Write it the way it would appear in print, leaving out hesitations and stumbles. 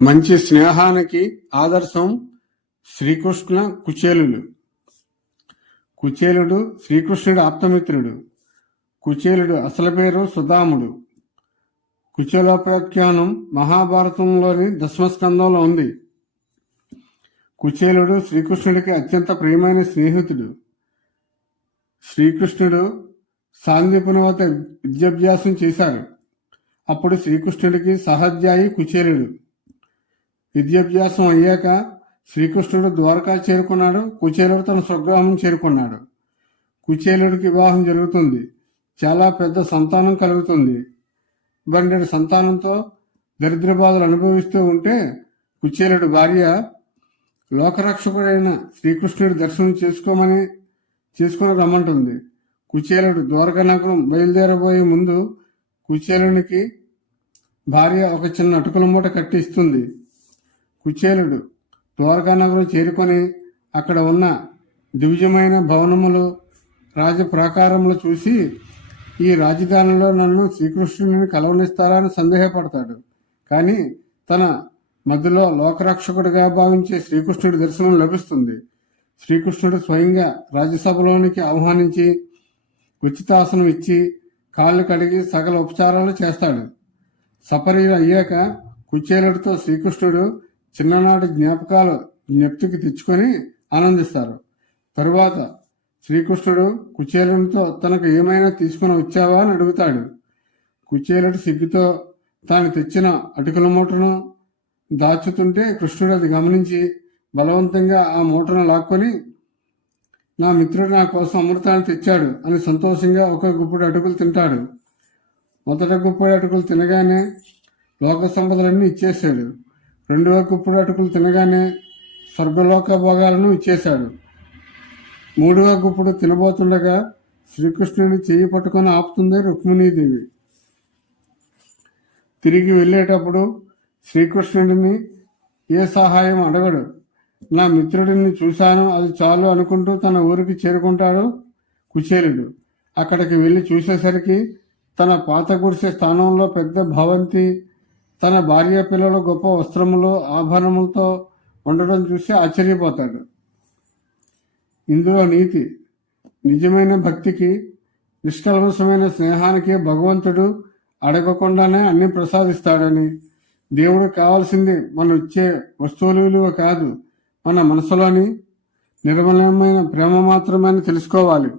మంచి స్నేహానికి ఆదర్శం శ్రీకృష్ణ కుచేలుడు. కుచేలుడు శ్రీకృష్ణుడి ఆప్తమిత్రుడు. కుచేలుడు అసలు పేరు సుధాముడు. కుచేలోపాఖ్యానం మహాభారతంలోని దశమస్కందంలో ఉంది. కుచేలుడు శ్రీకృష్ణుడికి అత్యంత ప్రియమైన స్నేహితుడు. శ్రీకృష్ణుడు సాందీపుని వద్ద విద్యాభ్యాసం చేశారు. అప్పుడు శ్రీకృష్ణుడికి సహాధ్యాయి కుచేలుడు. విద్యాభ్యాసం అయ్యాక శ్రీకృష్ణుడు ద్వారకా చేరుకున్నాడు. కుచేలుడు తన స్వగ్రామం చేరుకున్నాడు. కుచేలుడికి వివాహం జరుగుతుంది. చాలా పెద్ద సంతానం కలుగుతుంది. బండెడు సంతానంతో దరిద్ర బాధలు అనుభవిస్తూ ఉంటే కుచేలుడు భార్య లోకరక్షకుడైన శ్రీకృష్ణుడి దర్శనం చేసుకుని రమ్మంటుంది. కుచేలుడు ద్వారకా నగరం బయలుదేరబోయే ముందు కుచేలునికి భార్య ఒక చిన్న అటుకుల మూట కట్టి ఇస్తుంది. కుచేలుడు ద్వారకా నగరం చేరుకొని అక్కడ ఉన్న దివ్యమైన భవనములు, రాజప్రాకారములు చూసి ఈ రాజధానిలో నన్ను శ్రీకృష్ణుని కలవనిస్తారని సందేహపడతాడు. కానీ తన మధ్యలో లోకరక్షకుడిగా భావించే శ్రీకృష్ణుడి దర్శనం లభిస్తుంది. శ్రీకృష్ణుడు స్వయంగా రాజ్యసభలోనికి ఆహ్వానించి ఉచితాసనం ఇచ్చి కాళ్ళు కడిగి సకల ఉపచారాలు చేస్తాడు. సపర్యలు అయ్యాక కుచేలుడితో శ్రీకృష్ణుడు చిన్ననాటి జ్ఞాపకాలు జ్ఞప్తికి తెచ్చుకొని ఆనందిస్తారు. తరువాత శ్రీకృష్ణుడు కుచేలునితో తనకు ఏమైనా తీసుకుని వచ్చావా అని అడుగుతాడు. కుచేలుడు సిగ్గుతో తాను తెచ్చిన అటుకుల మూటను దాచుతుంటే కృష్ణుడు అది గమనించి బలవంతంగా ఆ మూటను లాక్కొని, నా మిత్రుడు నా కోసం అమృతాన్ని తెచ్చాడు అని సంతోషంగా ఒక గుప్పుడు అటుకులు తింటాడు. మొదట గుప్పుడు అటుకులు తినగానే లోక సంపదలన్నీ ఇచ్చేశాడు. రెండవ గుప్పుడు అటుకులు తినగానే స్వర్గలోక భోగాలను ఇచ్చేశాడు. మూడవ గుప్పుడు తినబోతుండగా శ్రీకృష్ణుని చెయ్యి పట్టుకొని ఆపుతుంది రుక్మిణీదేవి. తిరిగి వెళ్ళేటప్పుడు శ్రీకృష్ణుడిని ఏ సహాయం అడగడు. నా మిత్రుడిని చూశాను, అది చాలు అనుకుంటూ తన ఊరికి చేరుకుంటాడు కుచేలుడు. అక్కడికి వెళ్ళి చూసేసరికి తన పాత గుడిసె స్థానంలో పెద్ద భవంతి, తన భార్య పిల్లలు గొప్ప వస్త్రములు ఆభరణములతో ఉండడం చూసి ఆశ్చర్యపోతాడు. ఇందులో నీతి, నిజమైన భక్తికి, నిష్కల్మషమైన స్నేహానికి భగవంతుడు అడగకుండానే అన్ని ప్రసాదిస్తాడని, దేవుడు కావాల్సింది మనం ఇచ్చే వస్తువుల విలువ కాదు, మన మనసులోని నిర్మలమైన ప్రేమ మాత్రమే తెలుసుకోవాలి.